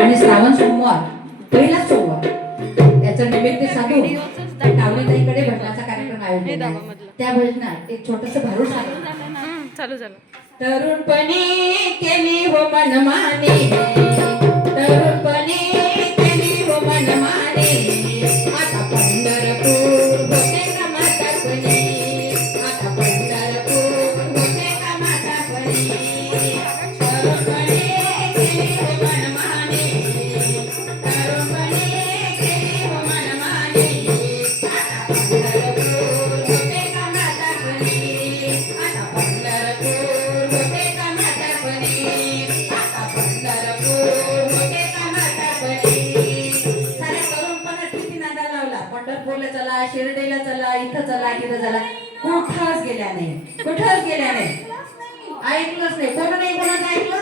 आणि श्रावण सोमवार पहिला सोमवार याचं निमित्त साधून टावलीताईकडे भजनाचा कार्यक्रम आयोजित आहे. त्या भजनात एक छोटस भारूड चालू झालं. तरुणपणी केली हो मनमानी, तरुणपणी केली हो मनमानी, आता पंढरपूर होते का म्हातारपणी, आता पंढरपूर होते का म्हातारपणी. तरुणपणी केली हो मनमानी, तरुणपणी केली हो मनमानी, आता पंढरपूर होते का म्हातारपणी, आता पंढरपूर होते का म्हातारपणी, आता पंढरपूर होते का म्हातारपणी. साऱ्या तरुणपणात किती नादा लावला, पंढरपूरला चला, शिर्डीला चला, इथं चला, तिथं चला, कुठंच गेल्या नाही, कुठंच गेल्या नाही, ऐकलंच नाही. कोण नाही, कोणाचं ऐकलं,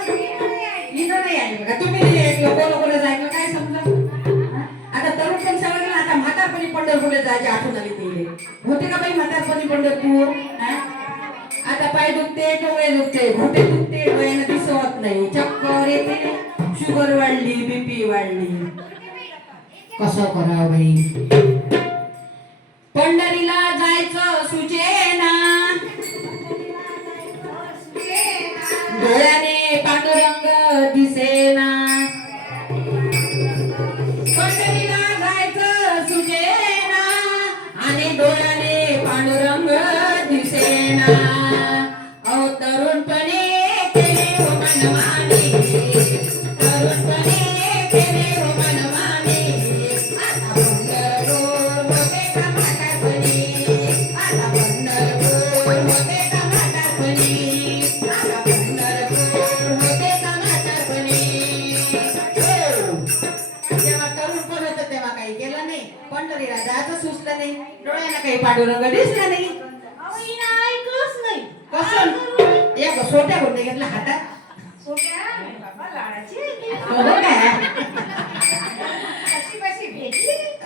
इथं नाही ऐकलं का, तुम्ही नाही ऐकलं, कोणाचं ऐकलं, काय समजा. आता तरुणपण सगळं गेलं, आता म्हातारपणी पंढरपूरला जायची आठवण आली तिथे. होते का बाई म्हातारपणी पंढरपूर. आता पाय दुखते, डोळे दुखते, घोटे दुखते, डोळ्यानं दिसत नाही, चक्कर येते, शुगर वाढली, बीपी वाढली, कसं करावं बाई. पंढरीला जायचं सुचेना, डोळ्याने पांडुरंग दिसेना, पंढरीला जायचं सुचेना आणि डोळ्याने पांडुरंग दिसेना. अहो तरुणपणे केले हो मनमानी, तरुणपणे केले हो मनमानी, आता पंढरपूर होते का म्हातारपणी, आता पंढरपूर होते का म्हातारपणी, आता पंढरपूर होते का म्हातारपणी. जेव्हा तरुणपण होतं तेव्हा काही केलं नाही, पंढरीला जायचं सुचलं नाही, डोळ्याला काही पांडुरंग दिसला नाही. कसं एक सोट्या गोंडे घेतला हातात, हो काय,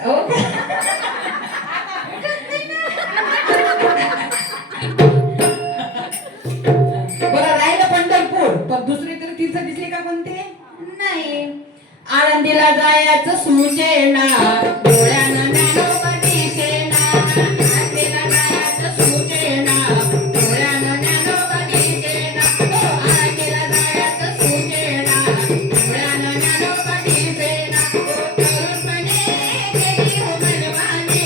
हो काय. बरं राहिलं पंढरपूर, पण दुसरी तरी तीर्थ दिसली का कोणते नाही. आळंदीला जायचं सुचेना, डोळ्यानं ज्ञानोबा दिसेना, आळंदीला जायचं सुचेना, डोळ्यानं ज्ञानोबा दिसेना, आळंदीला जायचं सुचेना, डोळ्यानं ज्ञानोबा दिसेना. तरुणपणे केली हो मनमानी,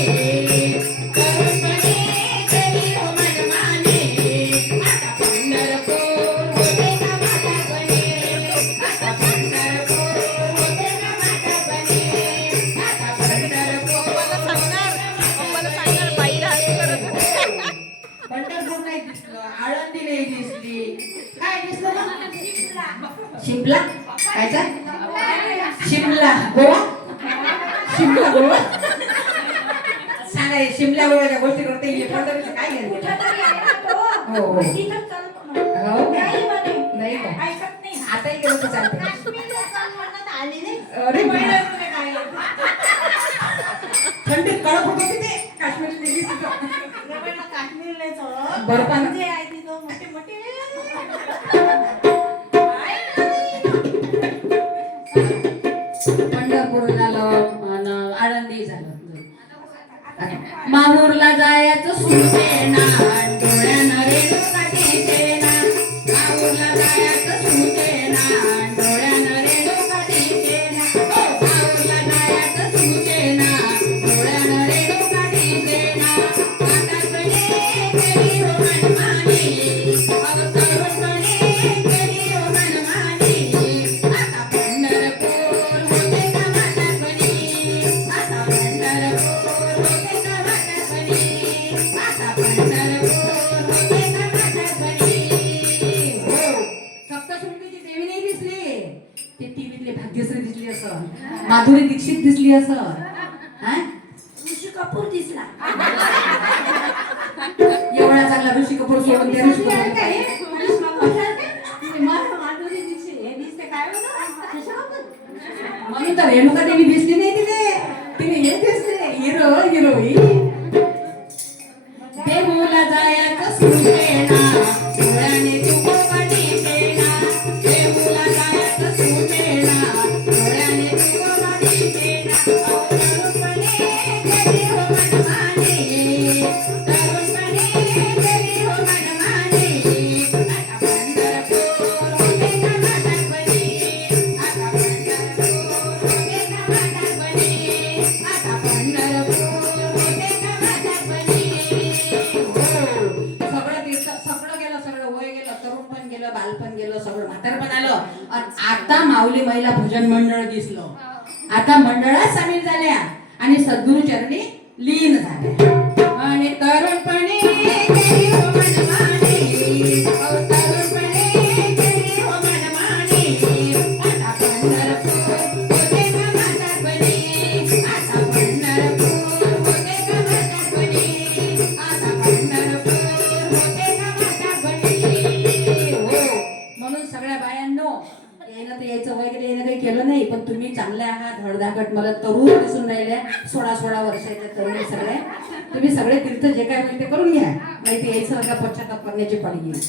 तरुणपणे केली हो मनमानी, आता पंढरपूर होते का म्हातारपणी, आता पंढरपूर होते का म्हातारपणी, आता पंढरपूर. पंढरपूर नाही दिसलं, आळंदी नाही दिसली, काय दिसलं मग? शिमला, कायचा शिमला, गोवा, शिमला गोवा. सांगा हे शिमला गोव्याच्या गोष्टी करते, हे पंढरीचं काय घेणं. हो हो हो काय? नाही का, आताही गेलं तर चालतं. अरे थंडीत कडक होत होती ते काश्मीर बर्फानं. पंढरपूर झालं, आळंदी झालं, माहूरला जायचं सुचेना, डोळ्यानं रेणुका दिसेना, माहूरला जायचं सुचेना, डोळ्यानं रेणुका दिसेना, माहूरला जायचं सुचेना, डोळ्यानं रेणुका दिसेना. म्हातारपणी केली हो मनमानी, अगं तरुणपणी केली हो मनमानी, आता पंढरपूर होते का म्हातारपणी, आता पंढरपूर होते का म्हातारपणी, आता पंढरपूर होते का म्हातारपणी. हो, सप्तशृंगीची देवी नाही दिसली, ती टीव्हीतली भाग्यश्री दिसली असं, माधुरी दीक्षित दिसली असं, ऋषी कपूर दिसला. एवढा चांगला ऋषी कपूर सोडून त्या ऋषी म्हणून तर रेणुका देवी दिसली नाही तिने, तिने हे दिसले हिरो हिरोईन. देहूला जायचं सुचेना, डोळ्याने तुकोबा दिसेना, देहूला जायचं सुचेना, डोळ्याने आता माऊली महिला भजन मंडळ दिसलं. आता मंडळात सामील झाल्या आणि सद्गुरु चरणी लीन झाल्या. आणि तरुणपणी केली हो मनमानी, तरुणपणी केली हो मनमानी. आता पंढरपूर होते का म्हातारपणी, आता पंढरपूर होते का म्हातारपणी, आता पंढरपूर होते का म्हातारपणी. हो, म्हणून सगळ्या बायांनो, येणं तर यायचं वगैरे येणं काही केलं नाही, पण तुम्ही चांगले आहात, धडधाकट मला तरुण दिसून राहिल्या, 16 वर्षाच्या तरुणी सगळ्या. तुम्ही सगळे तीर्थ जे काय होईल ते करून घ्या, नाही ते यायचं का पश्चाताप करण्याची पाळी येईल.